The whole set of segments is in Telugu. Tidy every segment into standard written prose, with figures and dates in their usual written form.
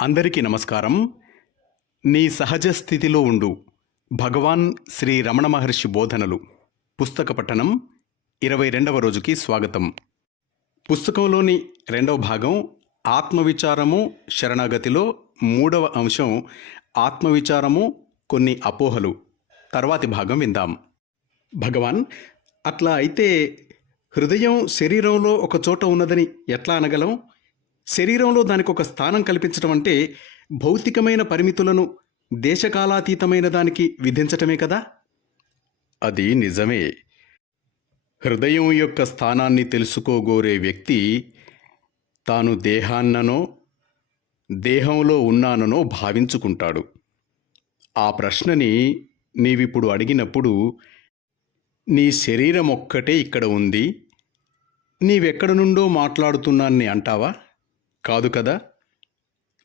అందరికీ నమస్కారం. నీ సహజ స్థితిలో ఉండు భగవాన్ శ్రీ రమణ మహర్షి బోధనలు పుస్తక పఠనం 22వ రోజుకి స్వాగతం. పుస్తకంలోని 2వ భాగం ఆత్మవిచారము శరణాగతిలో 3వ అంశం ఆత్మవిచారము కొన్ని అపోహలు. తర్వాతి భాగం విందాం. భగవాన్, అట్లా అయితే హృదయం శరీరంలో ఒక చోట ఉన్నదని ఎట్లా అనగలం? శరీరంలో దానికి ఒక స్థానం కల్పించడం అంటే భౌతికమైన పరిమితులను దేశకాలాతీతమైన దానికి విధించటమే కదా? అది నిజమే. హృదయం యొక్క స్థానాన్ని తెలుసుకోగోరే వ్యక్తి తాను దేహాన్ననో దేహంలో ఉన్నాననో భావించుకుంటాడు. ఆ ప్రశ్నని నీవిప్పుడు అడిగినప్పుడు నీ శరీరం ఒక్కటే ఇక్కడ ఉంది, నీవెక్కడ నుండో మాట్లాడుతున్నాన్ని అంటావా? కాదు కదా.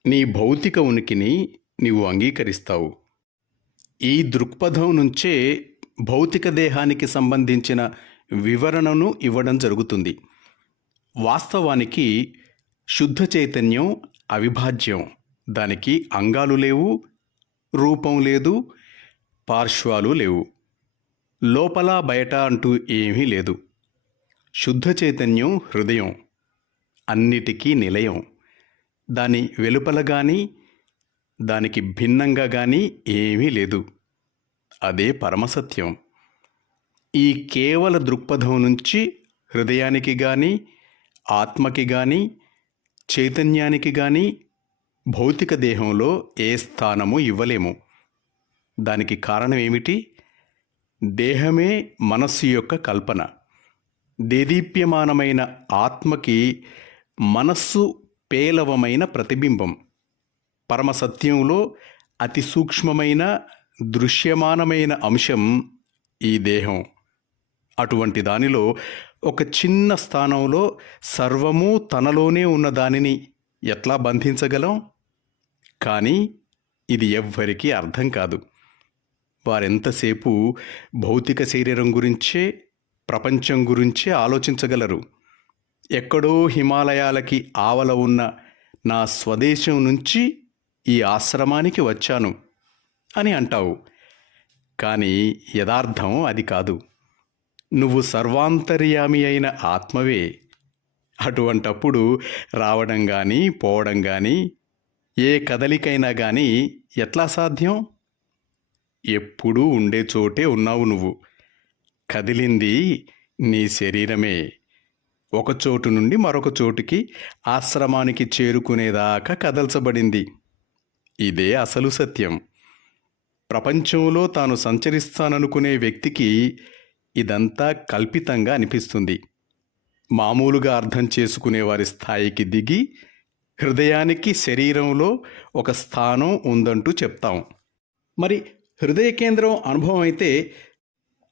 నీ భౌతిక ఉనికిని నీవు అంగీకరిస్తావు. ఈ దృక్పథం నుంచే భౌతిక దేహానికి సంబంధించిన వివరణను ఇవ్వడం జరుగుతుంది. వాస్తవానికి శుద్ధ చైతన్యం అవిభాజ్యం. దానికి అంగాలు లేవు, రూపం లేదు, పార్శ్వాలు లేవు, లోపల బయట అంటూ ఏమీ లేదు. శుద్ధ చైతన్యం హృదయం, అన్నిటికీ నిలయం. దాని వెలుపల కానీ దానికి భిన్నంగా కానీ ఏమీ లేదు. అదే పరమసత్యం. ఈ కేవల దృక్పథం నుంచి హృదయానికి కానీ ఆత్మకి కానీ చైతన్యానికి కానీ భౌతిక దేహంలో ఏ స్థానము ఇవ్వలేము. దానికి కారణం ఏమిటి? దేహమే మనస్సు యొక్క కల్పన. దేదీప్యమానమైన ఆత్మకి మనస్సు పేలవమైన ప్రతిబింబం. పరమసత్యంలో అతి సూక్ష్మమైన దృశ్యమానమైన అంశం ఈ దేహం. అటువంటి దానిలో ఒక చిన్న స్థానంలో సర్వము తనలోనే ఉన్న దానిని ఎట్లా బంధించగలం? కానీ ఇది ఎవ్వరికీ అర్థం కాదు. వారెంతసేపు భౌతిక శరీరం గురించే, ప్రపంచం గురించే ఆలోచించగలరు. ఎక్కడో హిమాలయాలకి ఆవల ఉన్న నా స్వదేశం నుంచి ఈ ఆశ్రమానికి వచ్చాను అని అంటావు. కానీ యథార్థం అది కాదు. నువ్వు సర్వాంతర్యామి అయిన ఆత్మవే. అటువంటప్పుడు రావడం కానీ పోవడం కానీ ఏ కదలికైనా కానీ ఎట్లా సాధ్యం? ఎప్పుడూ ఉండే చోటే ఉన్నావు నువ్వు. కదిలింది నీ శరీరమే. ఒక చోటు నుండి మరొక చోటుకి ఆశ్రమానికి చేరుకునేదాకా కదల్చబడింది. ఇదే అసలు సత్యం. ప్రపంచంలో తాను సంచరిస్తాననుకునే వ్యక్తికి ఇదంతా కల్పితంగా అనిపిస్తుంది. మామూలుగా అర్థం చేసుకునే వారి స్థాయికి దిగి హృదయానికి శరీరంలో ఒక స్థానం ఉందంటూ చెప్తాం. మరి హృదయ కేంద్రం అనుభవం అయితే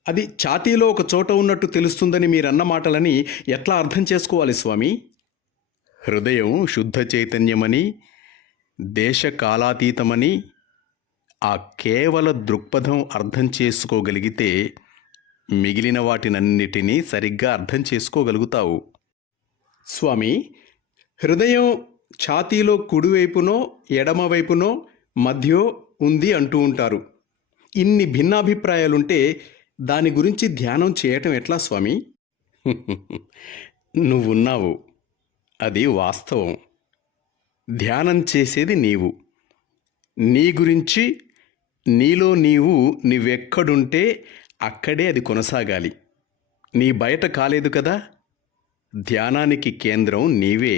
అది ఛాతీలో ఒక చోట ఉన్నట్టు తెలుస్తుందని మీరన్న మాటలని ఎట్లా అర్థం చేసుకోవాలి స్వామి? హృదయం శుద్ధ చైతన్యమని, దేశకాలాతీతమని ఆ కేవల దృక్పథం అర్థం చేసుకోగలిగితే మిగిలిన వాటినన్నిటినీ సరిగ్గా అర్థం చేసుకోగలుగుతావు. స్వామి, హృదయం ఛాతీలో కుడివైపునో ఎడమవైపునో మధ్యో ఉంది అంటూ ఉంటారు. ఇన్ని భిన్నాభిప్రాయాలుంటే దాని గురించి ధ్యానం చేయటం ఎట్లా స్వామి? నువ్వున్నావు, అది వాస్తవం. ధ్యానం చేసేది నీవు. నీ గురించి, నీలో నువ్వెక్కడుంటే అక్కడే అది కొనసాగాలి. నీ బయట కాలేదు కదా. ధ్యానానికి కేంద్రం నీవే.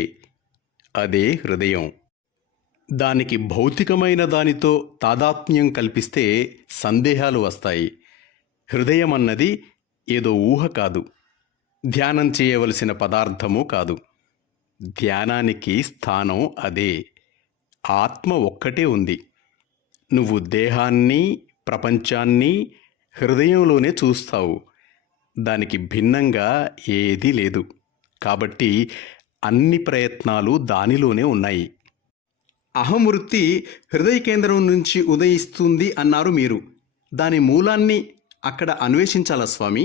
అదే హృదయం. దానికి భౌతికమైన దానితో తాదాత్మ్యం కల్పిస్తే సందేహాలు వస్తాయి. హృదయం అన్నది ఏదో ఊహ కాదు, ధ్యానం చేయవలసిన పదార్థము కాదు. ధ్యానానికి స్థానం అదే. ఆత్మ ఒక్కటే ఉంది. నువ్వు దేహాన్ని, ప్రపంచాన్ని హృదయంలోనే చూస్తావు. దానికి భిన్నంగా ఏదీ లేదు. కాబట్టి అన్ని ప్రయత్నాలు దానిలోనే ఉన్నాయి. అహంవృత్తి హృదయ కేంద్రం నుంచి ఉదయిస్తుంది అన్నారు మీరు. దాని మూలాన్ని అక్కడ అన్వేషించాలా స్వామి?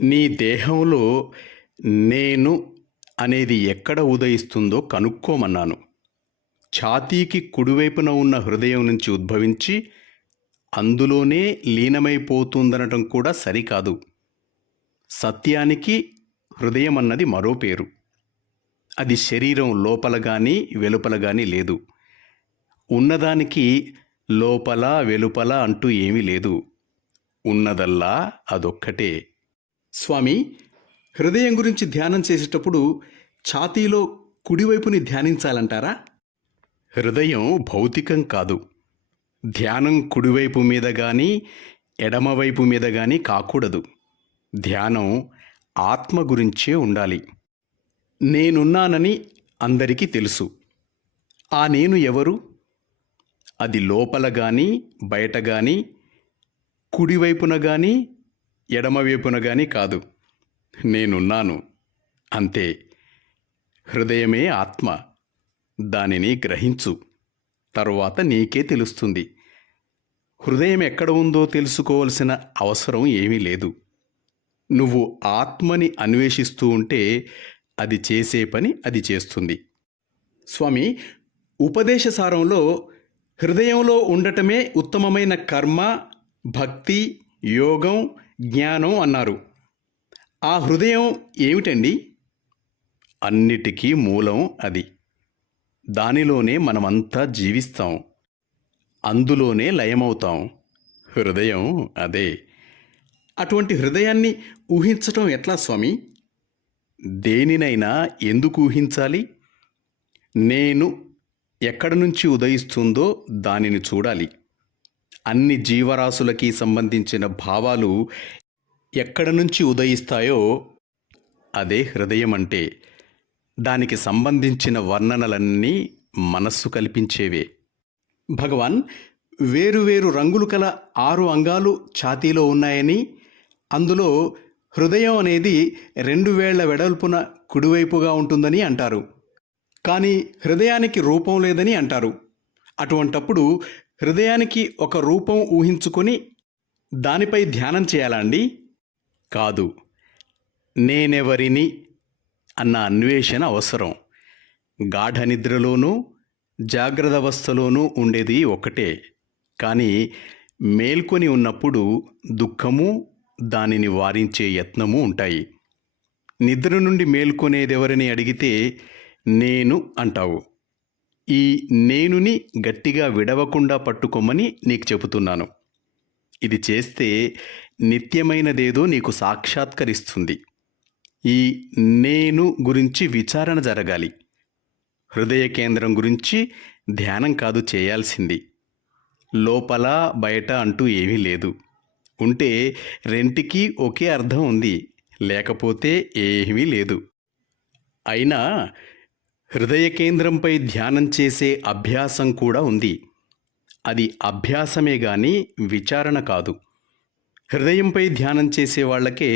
నీ దేహంలో నేను అనేది ఎక్కడ ఉదయిస్తుందో కనుక్కోమన్నాను. ఛాతీకి కుడివైపున ఉన్న హృదయం నుంచి ఉద్భవించి అందులోనే లీనమైపోతుందనటం కూడా సరికాదు. సత్యానికి హృదయం అన్నది మరో పేరు. అది శరీరం లోపల కానీ వెలుపల కానీ లేదు. ఉన్నదానికి లోపల వెలుపల అంటూ ఏమీ లేదు. ఉన్నదల్లా అదొక్కటే. స్వామి, హృదయం గురించి ధ్యానం చేసేటప్పుడు ఛాతీలో కుడివైపుని ధ్యానించాలంటారా? హృదయం భౌతికం కాదు. ధ్యానం కుడివైపు మీద కానీ ఎడమవైపు మీద కానీ కాకూడదు. ధ్యానం ఆత్మ గురించే ఉండాలి. నేనున్నానని అందరికీ తెలుసు. ఆ నేను ఎవరు? అది లోపల కానీ బయట కానీ కుడివైపున కానీ ఎడమవైపున కానీ కాదు. నేనున్నాను అంతే. హృదయమే ఆత్మ. దానిని గ్రహించు. తరువాత నీకే తెలుస్తుంది. హృదయం ఎక్కడ ఉందో తెలుసుకోవాల్సిన అవసరం ఏమీ లేదు. నువ్వు ఆత్మని అన్వేషిస్తూ ఉంటే అది చేసే పని అది చేస్తుంది. స్వామి, ఉపదేశ సారంలో హృదయంలో ఉండటమే ఉత్తమమైన కర్మ, భక్తి, యోగం, జ్ఞానం అన్నారు. ఆ హృదయం ఏమిటండి? అన్నిటికీ మూలం అది. దానిలోనే మనమంతా జీవిస్తాం. అందులోనే లయమవుతాం. హృదయం అదే. అటువంటి హృదయాన్ని ఊహించటం ఎట్లా స్వామి? దేనినైనా ఎందుకు ఊహించాలి? నేను ఎక్కడి నుంచి ఉదయిస్తుందో దానిని చూడాలి. అన్ని జీవరాశులకి సంబంధించిన భావాలు ఎక్కడి నుంచి ఉదయిస్తాయో అదే హృదయం అంటే. దానికి సంబంధించిన వర్ణనలన్నీ మనస్సు కల్పించేవే. భగవాన్, వేరువేరు రంగులు కల 6 అంగాలు ఛాతీలో ఉన్నాయని, అందులో హృదయం అనేది 2 వేళ్ల వెడల్పున కుడివైపుగా ఉంటుందని అంటారు. కానీ హృదయానికి రూపం లేదని అంటారు. అటువంటప్పుడు హృదయానికి ఒక రూపం ఊహించుకొని దానిపై ధ్యానం చేయాలా అండి? కాదు. నేనెవరిని అన్న అన్వేషణ అవసరం. గాఢ నిద్రలోనూ జాగ్రత్త అవస్థలోనూ ఉండేది ఒకటే. కానీ మేల్కొని ఉన్నప్పుడు దుఃఖము, దానిని వారించే యత్నము ఉంటాయి. నిద్ర నుండి మేల్కొనేదెవరని అడిగితే నేను అంటావు. ఈ నేనుని గట్టిగా విడవకుండా పట్టుకోమని నీకు చెబుతున్నాను. ఇది చేస్తే నిత్యమైనదేదో నీకు సాక్షాత్కరిస్తుంది. ఈ నేను గురించి విచారణ జరగాలి. హృదయ కేంద్రం గురించి ధ్యానం కాదు చేయాల్సింది. లోపల బయట అంటూ ఏమీ లేదు. ఉంటే రెంటికి ఒకే అర్థం ఉంది, లేకపోతే ఏమీ లేదు. అయినా హృదయ కేంద్రంపై ధ్యానం చేసే అభ్యాసం కూడా ఉంది. అది అభ్యాసమే గాని విచారణ కాదు. హృదయంపై ధ్యానం చేసే వాళ్ళకే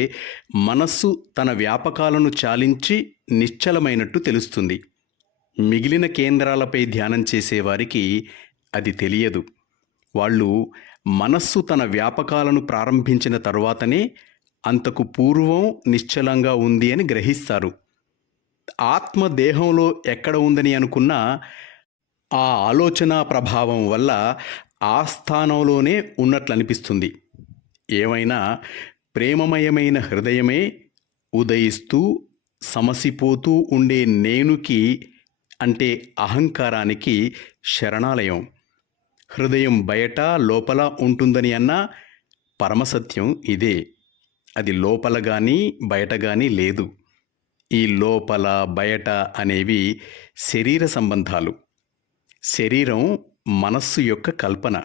మనస్సు తన వ్యాపకాలను చాలించి నిశ్చలమైనట్టు తెలుస్తుంది. మిగిలిన కేంద్రాలపై ధ్యానం చేసేవారికి అది తెలియదు. వాళ్ళు మనస్సు తన వ్యాపకాలను ప్రారంభించిన తరువాతనే అంతకు పూర్వం నిశ్చలంగా ఉంది అని గ్రహిస్తారు. ఆత్మ దేహంలో ఎక్కడ ఉందని అనుకున్నా ఆ ఆలోచన ప్రభావం వల్ల ఆ స్థానంలోనే ఉన్నట్లు అనిపిస్తుంది. ఏమైనా ప్రేమమయమైన హృదయమే ఉదయిస్తూ సమసిపోతూ ఉండే నేనుకి, అంటే అహంకారానికి శరణాలయం. హృదయం బయట లోపల ఉంటుందని అన్నా పరమసత్యం ఇదే. అది లోపల కానీ బయట కానీ లేదు. ఈ లోపల బయట అనేవి శరీర సంబంధాలు. శరీరం మనస్సు యొక్క కల్పన.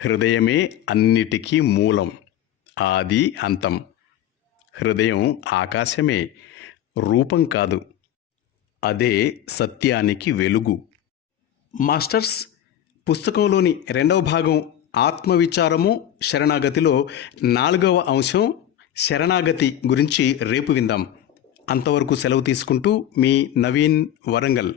హృదయమే అన్నిటికీ మూలం, ఆది అంతం. హృదయం ఆకాశమే, రూపం కాదు. అదే సత్యానికి వెలుగు. మాస్టర్స్, పుస్తకంలోని 2వ భాగం ఆత్మవిచారము శరణాగతిలో 4వ అంశం శరణాగతి గురించి రేపు విందాం. అంతవరకు సెలవు తీసుకుంటూ మీ నవీన్, వరంగల్.